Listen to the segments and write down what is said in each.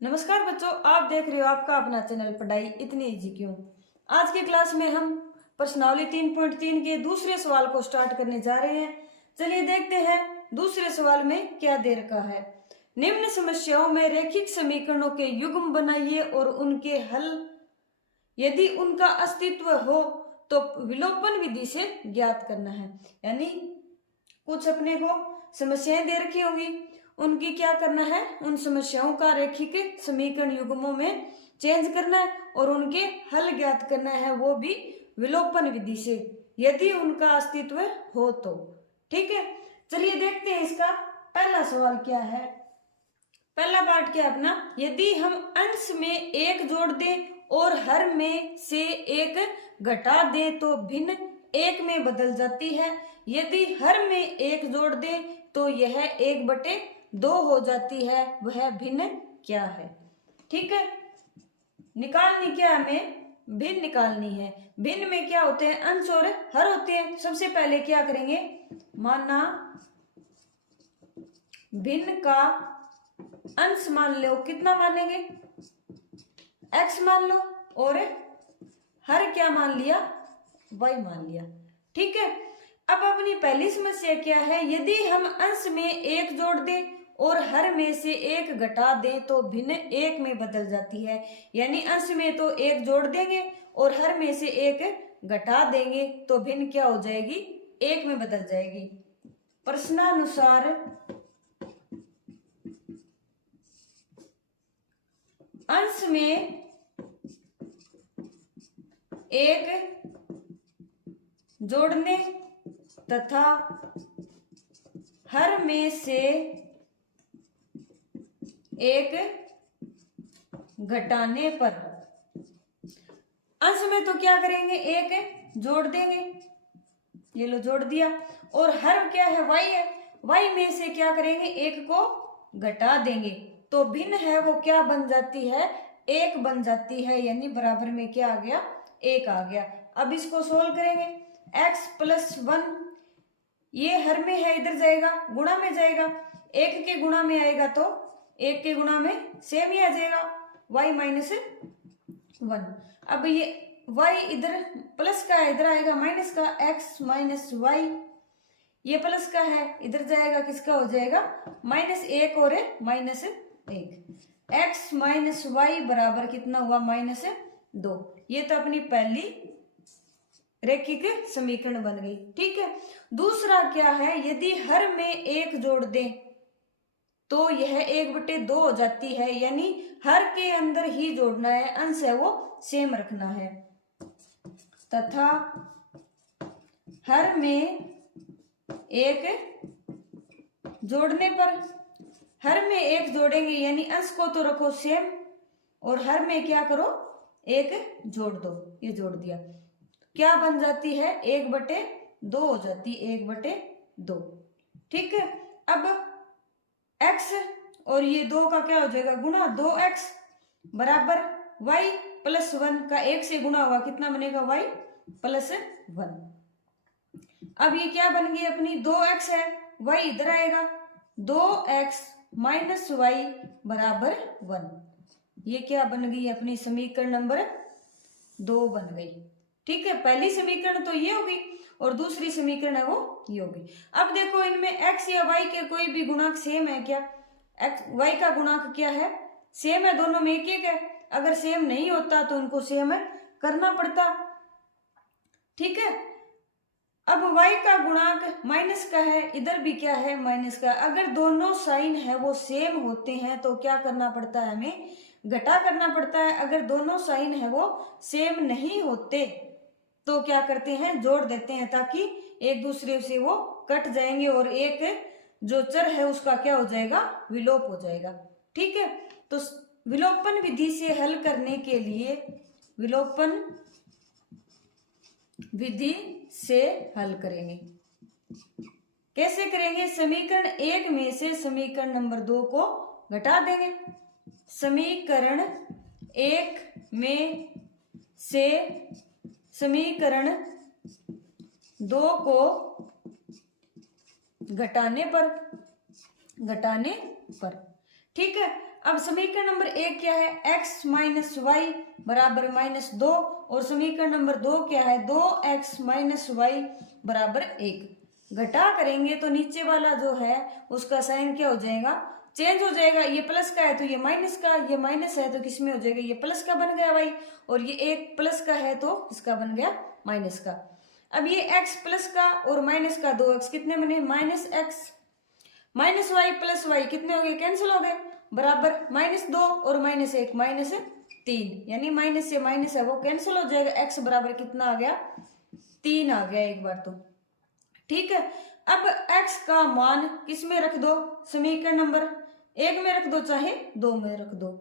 नमस्कार बच्चों, आप देख रहे हो आपका अपना चैनल पढ़ाई इतनी इजी क्यों। आज की क्लास में हम प्रश्नावली 3.3 के दूसरे सवाल को स्टार्ट करने जा रहे हैं। चलिए देखते हैं दूसरे सवाल में क्या दे रखा है। निम्न समस्याओं में रैखिक समीकरणों के युग्म बनाइए और उनके हल यदि उनका अस्तित्व हो तो विलोपन विधि से ज्ञात करना है। यानी कुछ अपने को समस्याएं दे रखी होंगी, उनकी क्या करना है, उन समस्याओं का रैखिक समीकरण युग्मों में चेंज करना है और उनके हल ज्ञात करना है, वो भी विलोपन विधि से, यदि उनका अस्तित्व हो तो। ठीक है, चलिए देखते हैं इसका पहला सवाल क्या है। पहला पार्ट क्या अपना, यदि हम अंश में एक जोड़ दें और हर में से एक घटा दें तो भिन्न एक में बदल जाती है। यदि हर में एक जोड़ दें तो यह 1/2 हो जाती है, वह भिन्न क्या है। ठीक है, निकालनी क्या हमें, भिन्न निकालनी है। भिन्न में क्या होते हैं, अंश और हर होते हैं। सबसे पहले क्या करेंगे, माना भिन्न का अंश मान लो, कितना मानेंगे, x मान लो, और हर क्या मान लिया, y मान लिया। ठीक है, अब अपनी पहली समस्या क्या है, यदि हम अंश में एक जोड़ दें और हर में से एक घटा दें तो भिन्न एक में बदल जाती है। यानी अंश में तो एक जोड़ देंगे और हर में से एक घटा देंगे तो भिन्न क्या हो जाएगी, एक में बदल जाएगी। प्रश्नानुसार अंश में एक जोड़ने तथा हर में से एक घटाने पर, अंश में तो क्या करेंगे, एक जोड़ देंगे, ये लो जोड़ दिया, और हर क्या है, y है, y में से क्या करेंगे, एक को घटा देंगे तो भिन्न है वो क्या बन जाती है, एक बन जाती है। यानी बराबर में क्या आ गया, एक आ गया। अब इसको सोल्व करेंगे, x + 1 ये हर में है, इधर जाएगा, गुणा में जाएगा, एक के गुणा में आएगा तो एक के गुणा में सेम ही आ जाएगा, y - 1। अब ये y इधर प्लस का है, इधर आएगा माइनस का, x - y ये प्लस का है, इधर जाएगा, किसका हो जाएगा, -1 और -1। x - y बराबर कितना हुआ, -2। ये तो अपनी पहली रैखिक समीकरण बन गई। ठीक है, दूसरा क्या है, यदि हर में एक जोड़ दें तो यह 1/2 हो जाती है। यानी हर के अंदर ही जोड़ना है, अंश है वो सेम रखना है, तथा हर में एक जोड़ने पर, हर में एक जोड़ेंगे यानी अंश को तो रखो सेम और हर में क्या करो, एक जोड़ दो, ये जोड़ दिया, क्या बन जाती है, 1/2 हो जाती है, 1/2। ठीक है, अब x और ये 2 का क्या हो जाएगा, गुणा, 2x बराबर y + 1 का 1 से गुणा हुआ, कितना बनेगा, y + 1। अब ये क्या बन गई अपनी, 2x है, y इधर आएगा, 2x - y बराबर 1। ये क्या बन गई अपनी समीकरण नंबर 2 बन गई। ठीक है, पहली समीकरण तो ये होगी और दूसरी समीकरण है वो ये होगी। अब देखो इनमें x या y के कोई भी गुणांक सेम है क्या, x y का गुणांक क्या है, सेम है, दोनों में 1 है। अगर सेम नहीं होता तो उनको सेम करना पड़ता। ठीक है, अब y का गुणांक माइनस का है, इधर भी क्या है, माइनस का। अगर दोनों साइन है वो सेम होते हैं तो क्या करना पड़ता है, हमें घटा करना पड़ता है। अगर दोनों साइन है वो सेम नहीं होते तो क्या करते हैं, जोड़ देते हैं, ताकि एक दूसरे से वो कट जाएंगे और एक जो चर है उसका क्या हो जाएगा, विलोप हो जाएगा। ठीक है, तो विलोपन विधि से हल करने के लिए, विलोपन विधि से हल करेंगे, कैसे करेंगे, समीकरण 1 में से समीकरण नंबर 2 को घटा देंगे। समीकरण 1 में से समीकरण 2 को घटाने पर, ठीक है। अब समीकरण नंबर 1 क्या है, x माइनस वाई बराबर -2 और समीकरण नंबर 2 क्या है, 2x माइनस वाई बराबर 1। घटा करेंगे तो नीचे वाला जो है उसका साइन क्या हो जाएगा, चेंज हो जाएगा। ये प्लस का है तो ये माइनस का, ये माइनस है तो किसमें हो जाएगा, ये प्लस का बन गया वाई, और ये एक प्लस का है तो इसका बन गया माइनस का। अब ये x प्लस का और माइनस का 2x कितने बने, -x minus y plus y कितने हो गए, कैंसिल हो गए, बराबर -2 और -1 -3, यानी माइनस से माइनस है वो कैंसिल हो जाएगा। x बराबर कितना आ गया, 3 आ गया एक बार तो, ठीक है। अब x का मान किस में रख दो, समीकरण नंबर 1 में रख दो चाहे 2 में रख दो।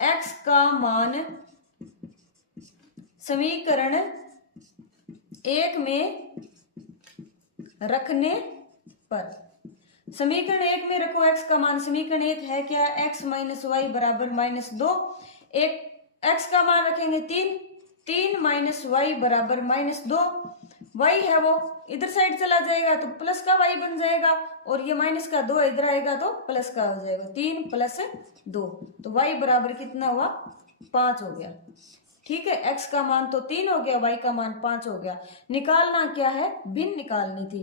x का मान समीकरण 1 में रखने पर, समीकरण 1 में रखो x का मान, समीकरण 1 है क्या, x माइनस वाई बराबर -2, एक x का मान रखेंगे 3 माइनस वाई बराबर -2, y है वो इधर साइड चला जाएगा तो प्लस का y बन जाएगा, और ये माइनस का 2 इधर आएगा तो प्लस का हो जाएगा, 3 + 2, तो y बराबर कितना हुआ, 5 हो गया, ठीक है। x का मान तो 3 हो गया, y का मान 5 हो गया। निकालना क्या है, भिन्न निकालनी थी,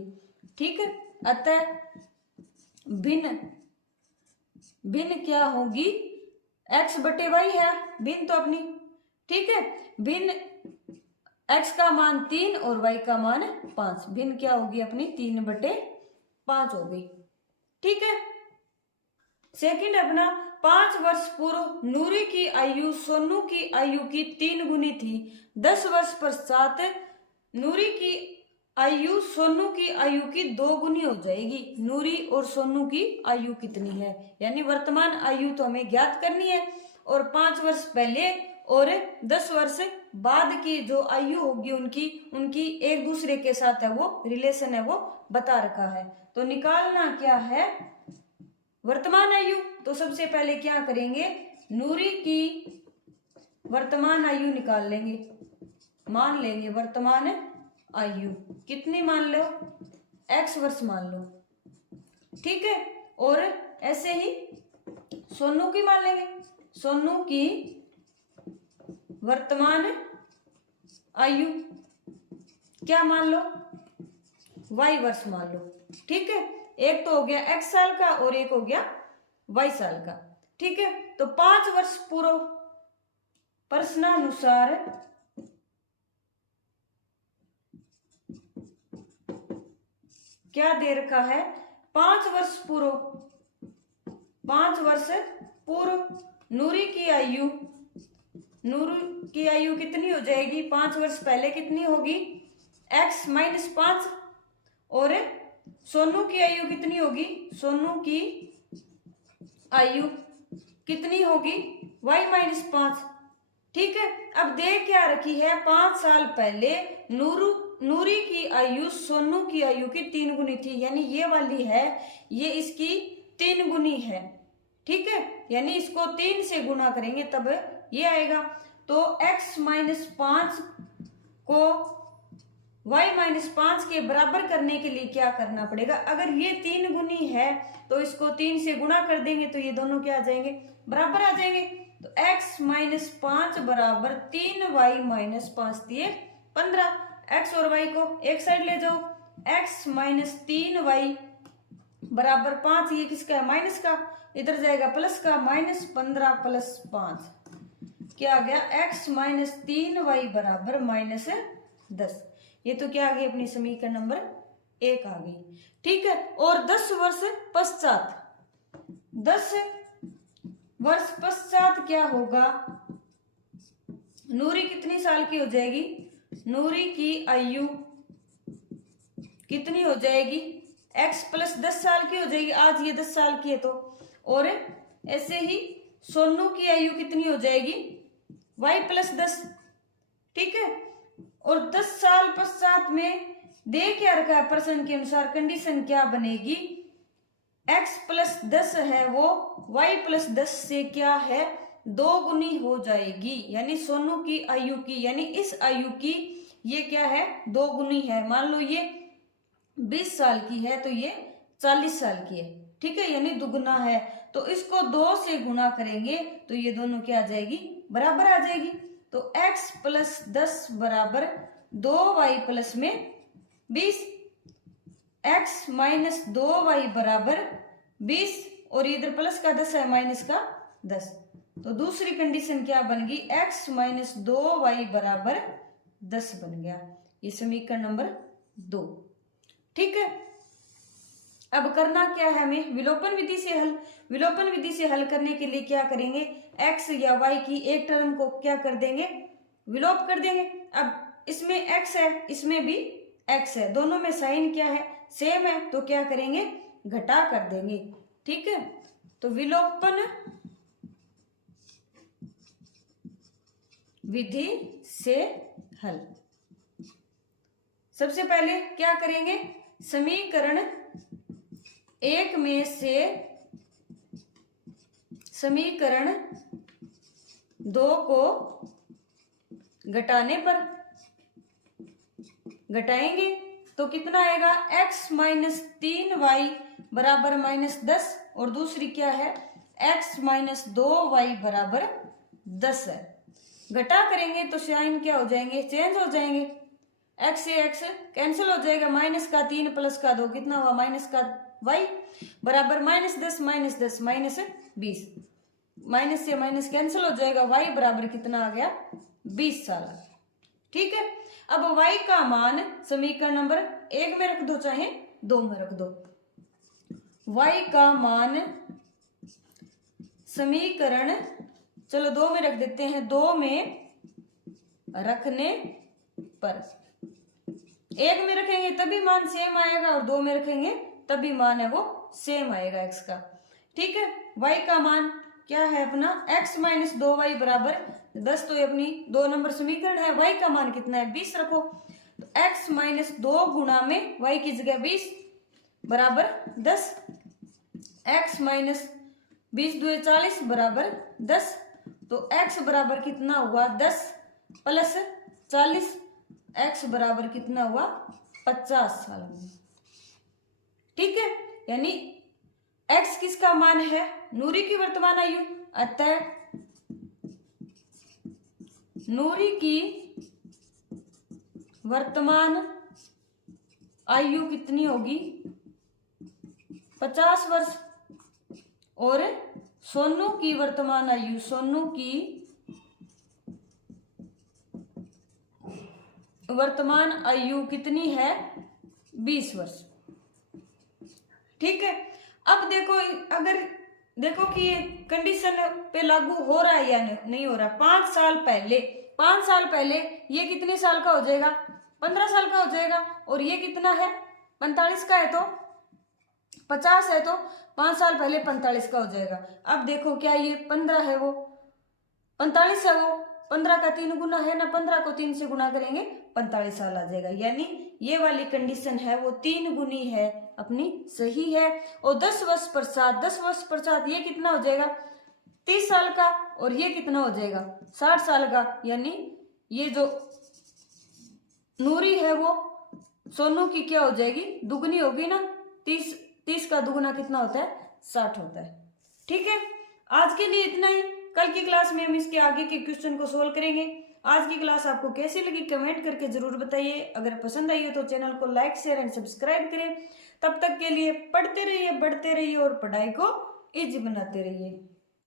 ठीक है। अतः भिन्न क्या होगी, x बटे y है भिन्न तो अपनी, ठीक है। भिन्न x का मान 3 और y का मान 5, भिन्न क्या होगी अपनी 3/5 हो गई, ठीक है। सेकंड अपना 5 वर्ष पूर्व नूरी की आयु सोनू की आयु की 3 गुनी थी, 10 वर्ष पश्चात नूरी की आयु सोनू की आयु की 2 गुनी हो जाएगी। नूरी और सोनू की आयु कितनी है, यानी वर्तमान आयु तो हमें ज्ञात करनी है, और 5 वर्ष पहले और 10 वर्ष बाद की जो आयु होगी उनकी एक दूसरे के साथ है वो रिलेशन है वो बता रखा है। तो निकालना क्या है, वर्तमान आयु। तो सबसे पहले क्या करेंगे, नूरी की वर्तमान आयु निकाल लेंगे, मान लेंगे वर्तमान आयु कितनी मान लो, x वर्ष मान लो, ठीक है। और ऐसे ही सोनू की मान लेंगे, सोनू की वर्तमान आयु क्या मान लो, y वर्ष मान लो, ठीक है। एक तो हो गया x साल का और एक हो गया y साल का, ठीक है। तो 5 वर्ष पूर्व प्रश्नानुसार क्या दे रखा है, 5 वर्ष पूर्व नूरी की आयु कितनी हो जाएगी, 5 वर्ष पहले कितनी होगी, x -5, और सोनू की आयु कितनी होगी, सोनू की आयु कितनी होगी, y -5, ठीक है। अब दे क्या रखी है, 5 साल पहले नूरी की आयु सोनू की आयु की 3 गुनी थी, यानी ये वाली है ये इसकी 3 गुनी है, ठीक है। यानी इसको 3 से गुना करेंगे तब ये आएगा। तो x -5 को y -5 के बराबर करने के लिए क्या करना पड़ेगा, अगर ये 3 गुनी है तो इसको 3 से गुणा कर देंगे तो ये दोनों क्या आ जाएंगे, बराबर आ जाएंगे। तो x -5 बराबर 3y -5 दिए 15, x और y को एक साइड ले जाओ, x -3y बराबर 5, ये किसका है, माइनस का, इधर जाएगा प्लस का, -15 + 5 क्या आ गया, x -3y बराबर -10। ये तो क्या आ गई अपनी समीकरण नंबर 1 आ गई, ठीक है। और 10 वर्ष पश्चात क्या होगा, नूरी कितनी साल की हो जाएगी, नूरी की आयु कितनी हो जाएगी, x + 10 साल की हो जाएगी, आज ये 10 साल की है तो, और ऐसे ही सोनू की आयु कितनी हो जाएगी, y + 10, ठीक है। और 10 साल पश्चात में दे क्या रखा है, प्रश्न के अनुसार कंडीशन क्या बनेगी, x + 10 है वो y + 10 से क्या है 2 गुनी हो जाएगी, यानी सोनू की आयु की, यानी इस आयु की ये क्या है 2 गुनी है। मान लो ये 20 साल की है तो ये 40 साल की है, ठीक है, यानी दुगना है। तो इसको 2 से गुणा करेंगे तो ये दोनों क्या आ जाएगी, बराबर आ जाएगी। तो x प्लस 10 बराबर 2y प्लस में 20, x माइनस 2y बराबर 20, और इधर प्लस का 10 है, माइनस का 10। तो दूसरी कंडीशन क्या बन गई, x माइनस 2y बराबर 10 बन गया। ये समीकरण नंबर 2। ठीक है, अब करना क्या है हमें, विलोपन विधि से हल। विलोपन विधि से हल करने के लिए क्या करेंगे, x या y की एक टर्म को क्या कर देंगे, विलोप कर देंगे। अब इसमें x है, इसमें भी x है, दोनों में साइन क्या है, सेम है, तो क्या करेंगे, घटा कर देंगे। ठीक है, तो विलोपन विधि से हल। सबसे पहले क्या करेंगे, समीकरण 1 में से समीकरण 2 को घटाने पर घटाएंगे तो कितना आएगा, x माइनस 3y बराबर माइनस 10, और दूसरी क्या है, x माइनस 2y बराबर 10 है। घटा करेंगे तो साइन क्या हो जाएंगे, चेंज हो जाएंगे, x से x कैंसिल हो जाएगा, माइनस का 3 प्लस का 2 कितना हुआ, माइनस का y बराबर माइनस 10 माइनस 10 माइनस 20, माइनस से माइनस कैंसिल हो जाएगा, y बराबर कितना आ गया, 20 साल। ठीक है, अब y का मान समीकरण नंबर 1 में रख दो चाहे 2 में रख दो। y का मान समीकरण, चलो 2 में रख देते हैं, 2 में रखने पर, 1 में रखेंगे तभी मान सेम आएगा और 2 में रखेंगे तभी मान है वो सेम आएगा x का। ठीक है, y का मान क्या है अपना, x माइनस 2y बराबर 10, तो ये अपनी 2 नंबर समीकरण है। y का मान कितना है, 20 रखो, तो x माइनस 2 गुणा में y की जगह 20 बराबर 10, x माइनस 20 2 40 बराबर 10, तो x बराबर कितना हुआ, 10 प्लस 40, x बराबर कितना हुआ, 50 साल में। ठीक है, यानी x किसका मान है, नूरी की वर्तमान आयु, अतः नूरी की वर्तमान आयु कितनी होगी, 50 वर्ष, और सोनू की वर्तमान आयु, सोनू की वर्तमान आयु कितनी है, 20 वर्ष। ठीक है, अब देखो, अगर देखो कि ये कंडीशन पे लागू हो रहा है या नहीं हो रहा। 5 साल पहले ये कितने साल का हो जाएगा, 15 साल का हो जाएगा, और ये कितना है, 45 का है, तो 50 है, तो 5 साल पहले 45 का हो जाएगा। अब देखो क्या ये 15 है, वो 45 है, वो 15 का 3 गुना है ना, 15 को 3 से गुना करेंगे 45 साल आ जाएगा। यानी ये वाली कंडीशन है वो 3 गुनी है अपनी, सही है। और 10 वर्ष पश्चात ये कितना हो जाएगा, 30 साल का, और ये कितना हो जाएगा, 60 साल का। यानी ये जो नूरी है वो सोनू की क्या हो जाएगी, दुगनी होगी ना, 30 का दुगुना कितना होता है, 60 होता है। ठीक है, आज के लिए इतना ही। कल की क्लास में हम इसके आगे के क्वेश्चन को सोल्व करेंगे। आज की क्लास आपको कैसी लगी कमेंट करके जरूर बताइए। अगर पसंद आई हो तो चैनल को लाइक शेयर एंड सब्सक्राइब करें। तब तक के लिए पढ़ते रहिए, बढ़ते रहिए और पढ़ाई को इजी बनाते रहिए।